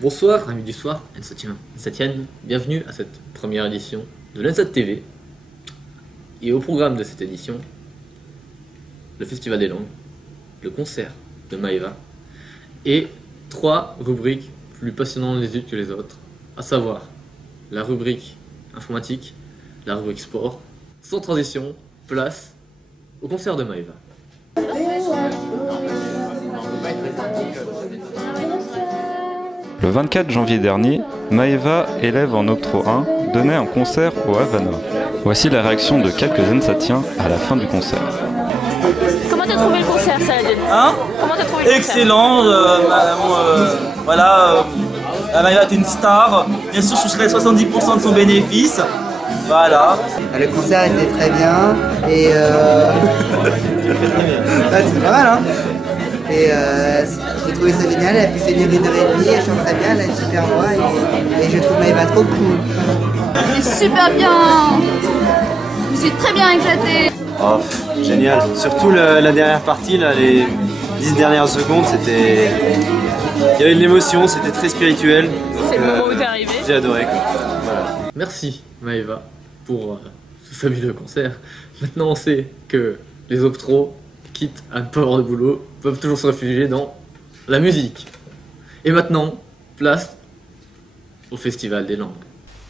Bonsoir, amis du soir, Etienne, bienvenue à cette première édition de l'ENSAT TV. Et au programme de cette édition, le Festival des Langues, le concert de Maeva et 3 rubriques plus passionnantes les unes que les autres, à savoir la rubrique informatique, la rubrique sport. Sans transition, place au concert de Maeva. Le 24 janvier dernier, Maeva, élève en Octro 1, donnait un concert au Havana. Voici la réaction de quelques Ensatiens à la fin du concert. Comment t'as trouvé le concert, Saladin? Comment t'as trouvé le concert? Excellent, voilà, Maeva est une star, bien sûr je toucherai 70% de son bénéfice, voilà. Le concert était très bien et c'est pas mal hein. Et j'ai trouvé ça génial, elle a pu tenir 1h30, elle chante très bien, elle a une super voix et je trouve Maeva trop cool. C'est super bien. Je me suis très bien éclatée. Oh, génial, surtout la dernière partie, là, les 10 dernières secondes, c'était... Il y avait de l'émotion, c'était très spirituel. C'est le moment où t'es arrivé. J'ai adoré quoi. Voilà. Merci Maeva pour ce fabuleux concert. Maintenant on sait que les Octros, quitte à ne pas avoir de boulot, peuvent toujours se réfugier dans la musique. Et maintenant, place au Festival des Langues.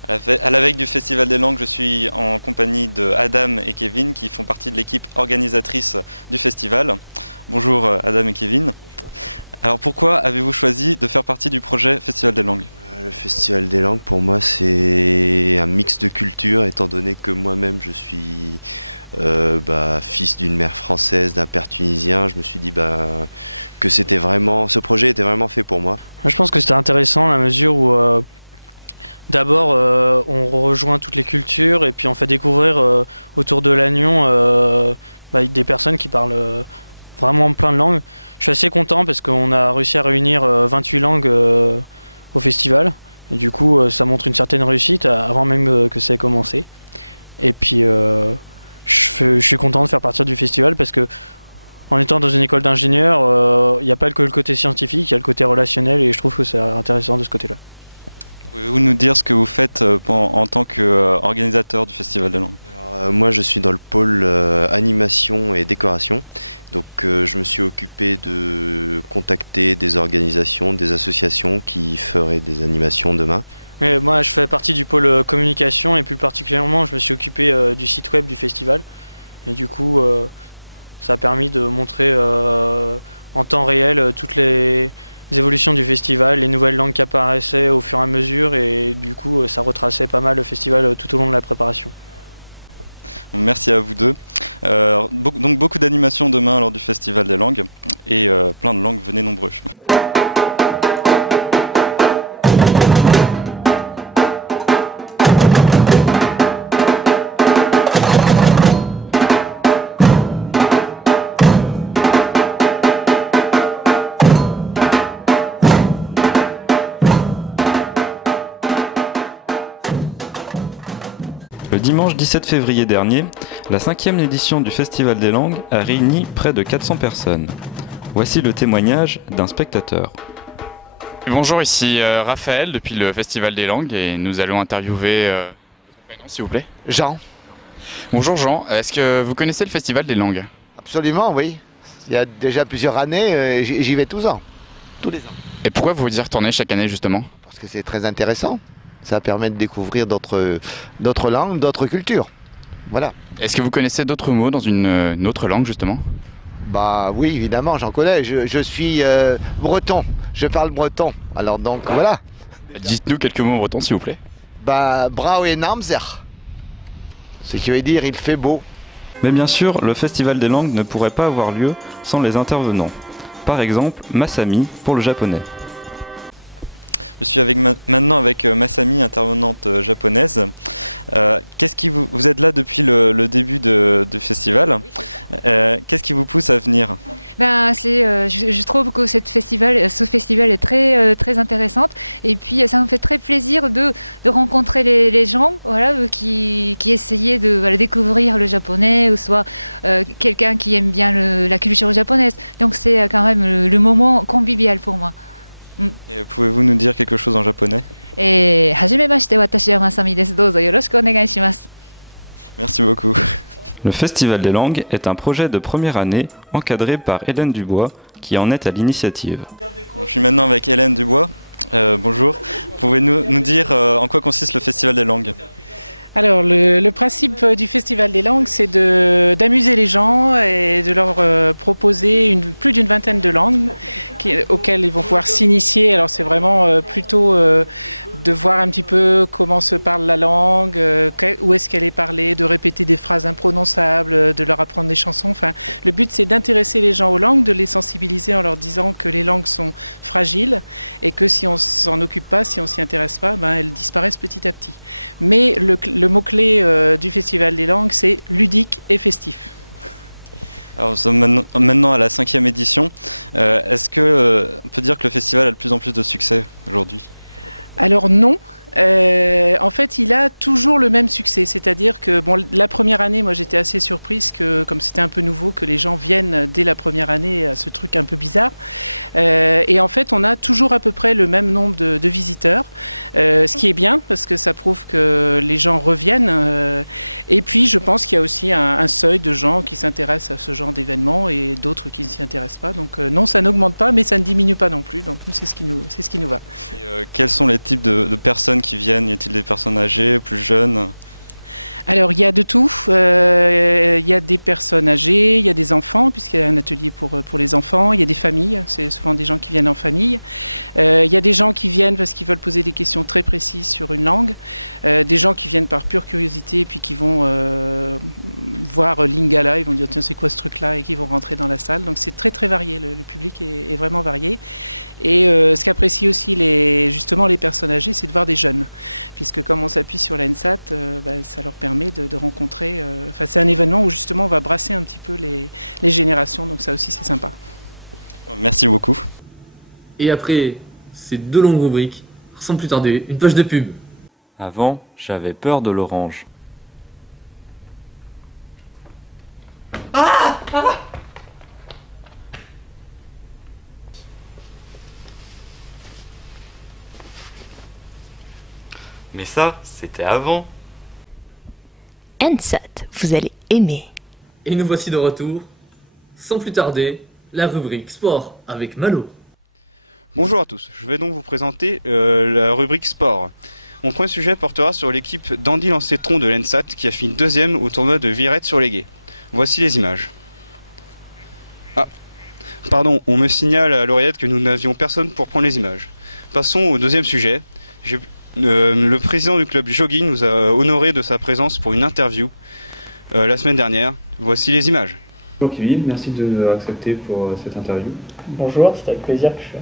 À la veille du Festival des Langues, je suis en compagnie de Adam et Kevin qui font partie de l'équipe organisatrice du festival. Bonjour Adam et Kevin. Alors pourquoi avez-vous choisi de faire partie du projet Festival des Langues ? Le Festival des Langues, pour moi, c'est un mix de cultures, étant donné que moi-même, je suis fils d'une mère française, d'un père tunisien. Je me suis dit que ce projet était vraiment fait pour moi. Je pense que c'était intéressant dans la mesure où d'abord on rejoint toutes les cultures et puis on fait découvrir autour de Lannion des personnes qui parlent vraiment plein de langues. Je suis assez content parce qu'on a réussi à réunir 28 langues au festival et du coup ça montre une certaine réussite avant même que ça ait commencé. Et puis je suis content de faire partie du festival parce que en étant dans une école d'ingénieur, il n'y a pas que le côté scientifique, il y a le côté relationnel et je trouve que c'est intéressant de ce côté-là. Pouvez-vous nous dire ce que vous faites en tant qu'organisateur du Festival des Langues ? Alors, moi je suis dans le pôle animation et décoration, donc je me suis occupé de contacter des organisations, des associations qui feraient des animations demain. Mais moi je fais partie du pôle communication et plus particulièrement je me suis occupé du site web du festival et du coup ça a permis de montrer en temps réel toutes les évolutions du festival, les nouvelles langues qui apparaissaient au fur et à mesure et du coup ça retraçait pas mal le festival tout au long de la préparation. Merci à vous deux. Donc beaucoup d'animations demain lors du Festival des Langues et plein de langues, venez nombreux. Le dimanche 17 février dernier, la 5e édition du Festival des Langues a réuni près de 400 personnes. Voici le témoignage d'un spectateur. Bonjour, ici Raphaël depuis le Festival des Langues et nous allons interviewer votre prénom s'il vous plaît. Jean. Bonjour Jean, est-ce que vous connaissez le Festival des Langues? Absolument, oui. Il y a déjà plusieurs années, j'y vais tous les ans. Et pourquoi vous y retournez chaque année justement? Parce que c'est très intéressant. Ça permet de découvrir d'autres langues, d'autres cultures. Voilà. Est-ce que vous connaissez d'autres mots dans une autre langue justement? Bah oui, évidemment, j'en connais. Je suis breton. Je parle breton. Alors donc voilà. Dites-nous quelques mots en breton s'il vous plaît. Brau et namzer. Ce qui veut dire il fait beau. Mais bien sûr, le Festival des Langues ne pourrait pas avoir lieu sans les intervenants. Par exemple, Masami pour le japonais. Je suis maintenant avec Masami, intervenante japonaise. Vous êtes là depuis le début du festival. Oui. Qu'est-ce qui vous pousse à venir? Je trouve que ce festival est très intéressant et puis ça me fait très plaisir de rencontrer les gens qui essayaient de découvrir le japonais ou soit quelqu'un qui aime bien la culture japonaise. Donc c'est quand même le moment convivial pour moi. Et pouvez-vous nous dire quelque chose en japonais? はじめまして、私はまさみです。どうぞよろしくお願いします。 Merci beaucoup. Le Festival des langues est un projet de première année encadré par Hélène Dubois qui en est à l'initiative. Je suis maintenant avec Hélène Dubois. Bonjour. Pouvez-vous nous dire en quoi consiste le Festival des langues? Alors, le principe du Festival des langues, c'est d'amuser les gens et de leur proposer plus d'une vingtaine de langues auxquelles ils vont pouvoir s'initier. Alors, c'est vraiment plutôt de voir un petit peu comment se parle la langue, où est-ce qu'elle est parlée, de répéter des phrases imprononçables, de leur apprendre des chansons. Enfin, le but, c'est d'intéresser les gens aux langues, de les sensibiliser en leur disant que les langues sont fragiles et que si on ne s'en occupe pas, si on ne s'y intéresse pas, ben, elles disparaissent petit à petit. Mais le mot-clé du Festival des langues, c'est ludique et festif. Alors, nous sommes maintenant à la 5e édition. Est-ce qu'on peut dire que le festival a de plus en plus de succès aujourd'hui? Alors non. En fait, il a toujours le même succès, c'est-à-dire que bon, la première année, moi j'étais assez surprise que, comme c'était un peu nouveau, que les gens viennent dès la première année à ce truc un peu bizarre. Et en fait, on a toujours à peu près le même nombre de visiteurs, ce qui est bien parce que ça prouve que les gens reviennent. Et puis, je pense qu'il y a aussi un seuil de gens qui s'intéressent à ce genre d'événements et d'autres qui ne s'y intéressent pas. Donc non, ça n'augmente pas, mais ça ne diminue pas non plus. Donc nous, c'est ce qui nous va. Et, quels sont les types de personnes qui viennent? Y a-t-il des personnes âgées, plus jeunes? Alors il y a de tout, il y a des personnes âgées, il y a des enfants puisqu'il y a un atelier pour les enfants, il y a des familles, c'est souvent des gens qui viennent en famille, il y a des gens qui viennent parce qu'ils veulent poser des questions très précises sur une langue, des gens qui viennent par pure curiosité et puis qui vont voir Lingala, ils vont dire tiens c'est quoi ce truc là et qui vont rentrer dans la salle, donc c'est très très varié, le public est vraiment varié et ce qu'apprécient aussi justement les personnes âgées c'est de voir des jeunes puisque comme on s'appuie sur l'ENSAT, ça leur permet de rencontrer, c'est un événement où justement on va brasser un petit peu les générations, donc ça aussi c'est sympa. Merci beaucoup. Et après ces deux longues rubriques, sans plus tarder, une page de pub. Avant, j'avais peur de l'orange. Mais ça, c'était avant. ENSAT, vous allez aimer. Et nous voici de retour, sans plus tarder, la rubrique sport avec Malo. Bonjour à tous, je vais donc vous présenter la rubrique sport. Mon premier sujet portera sur l'équipe d'Andy Lancetron de l'ENSAT qui a fini deuxième au tournoi de Virette-sur-Légué. Voici les images. Ah, pardon, on me signale à l'oreillette que nous n'avions personne pour prendre les images. Passons au deuxième sujet. Le président du club jogging nous a honoré de sa présence pour une interview la semaine dernière. Voici les images. Bonjour Kevin, merci de accepter pour cette interview. Bonjour, c'est avec plaisir que je suis là.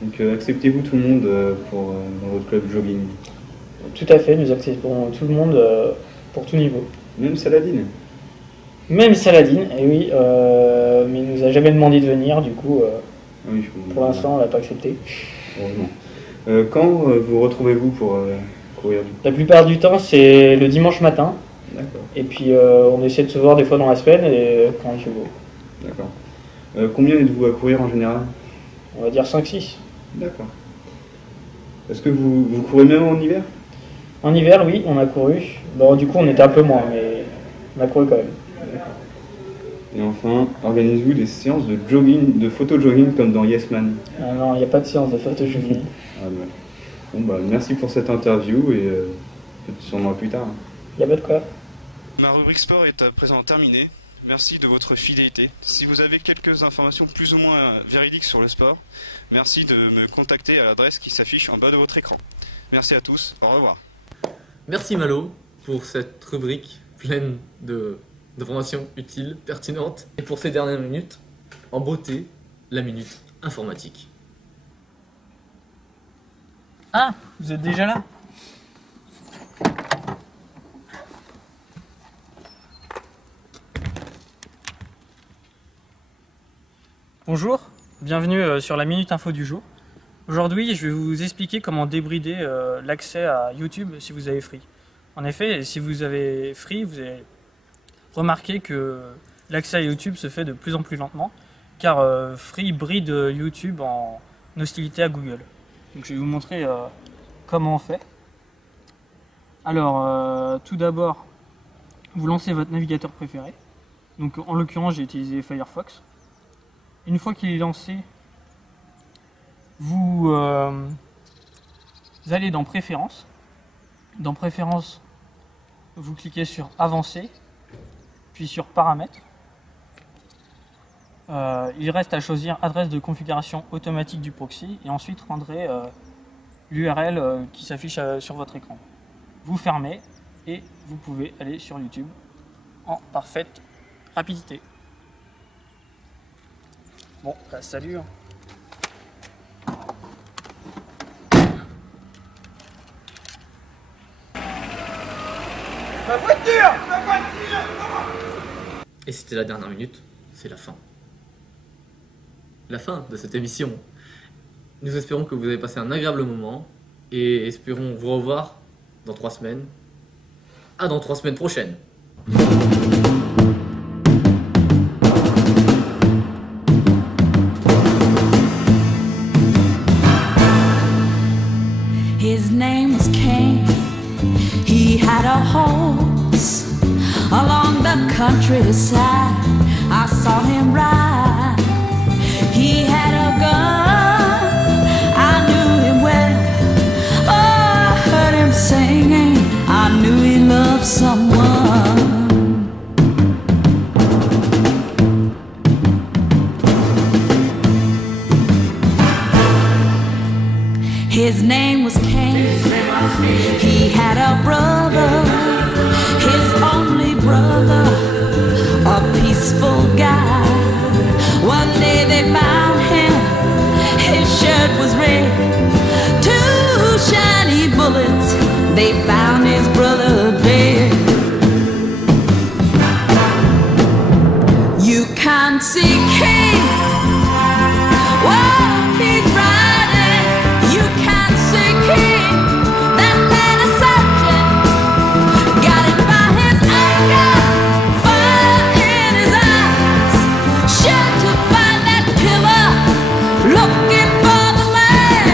Donc acceptez-vous tout le monde dans votre club jogging? Tout à fait, nous acceptons tout le monde pour tout niveau. Même Saladin? Même Saladin, et oui, mais il nous a jamais demandé de venir, du coup, oui, pour l'instant on l'a pas accepté. Heureusement. Quand vous retrouvez-vous pour courir? La plupart du temps c'est le dimanche matin. D'accord. Et puis on essaie de se voir des fois dans la semaine et quand il fait beau. D'accord. Combien êtes-vous à courir en général? On va dire 5-6. D'accord. Est-ce que vous courez même en hiver? En hiver, oui, on a couru. Bon, du coup, on était un peu moins, mais on a couru quand même. D'accord. Et enfin, organisez-vous des séances de jogging, de photo-jogging comme dans Yes Man? Ah non, il n'y a pas de séance de photo-jogging. Ah ouais. Bon bah, merci pour cette interview et peut-être sûrement plus tard. Il n'y a pas de quoi. Ma rubrique sport est à présent terminée. Merci de votre fidélité. Si vous avez quelques informations plus ou moins véridiques sur le sport, merci de me contacter à l'adresse qui s'affiche en bas de votre écran. Merci à tous, au revoir. Merci Malo pour cette rubrique pleine d'informations utiles, pertinentes. Et pour ces dernières minutes, en beauté, la minute informatique. Ah, vous êtes déjà là? Bonjour, bienvenue sur la Minute Info du jour. Aujourd'hui, je vais vous expliquer comment débrider l'accès à YouTube si vous avez Free. En effet, si vous avez Free, vous avez remarqué que l'accès à YouTube se fait de plus en plus lentement, car Free bride YouTube en hostilité à Google. Donc je vais vous montrer comment on fait. Alors, tout d'abord, vous lancez votre navigateur préféré. Donc en l'occurrence, j'ai utilisé Firefox. Une fois qu'il est lancé, vous allez dans Préférences. Dans Préférences, vous cliquez sur Avancer, puis sur Paramètres. Il reste à choisir adresse de configuration automatique du proxy et ensuite rendrez l'URL qui s'affiche sur votre écran. Vous fermez et vous pouvez aller sur YouTube en parfaite rapidité. Bon, bah, salut. Et c'était la dernière minute, c'est la fin. La fin de cette émission. Nous espérons que vous avez passé un agréable moment et espérons vous revoir dans 3 semaines. À dans 3 semaines prochaines. His name was Cain. He had a horse along the countryside. I saw him ride. He had a gun. I knew him well. Oh, I heard him singing. I knew he loved someone. His name was Cain. He had a brother, his only brother, a peaceful guy. One day they found him, his shirt was red. 2 shiny bullets, they found his brother dead. You can't see Cain while he's riding. You can't see Cain, that man is searching. Got it by his anger, fire in his eyes. Sure to find that killer, looking for the man.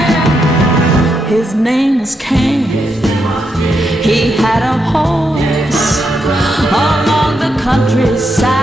His name was Cain. He had a horse along the countryside.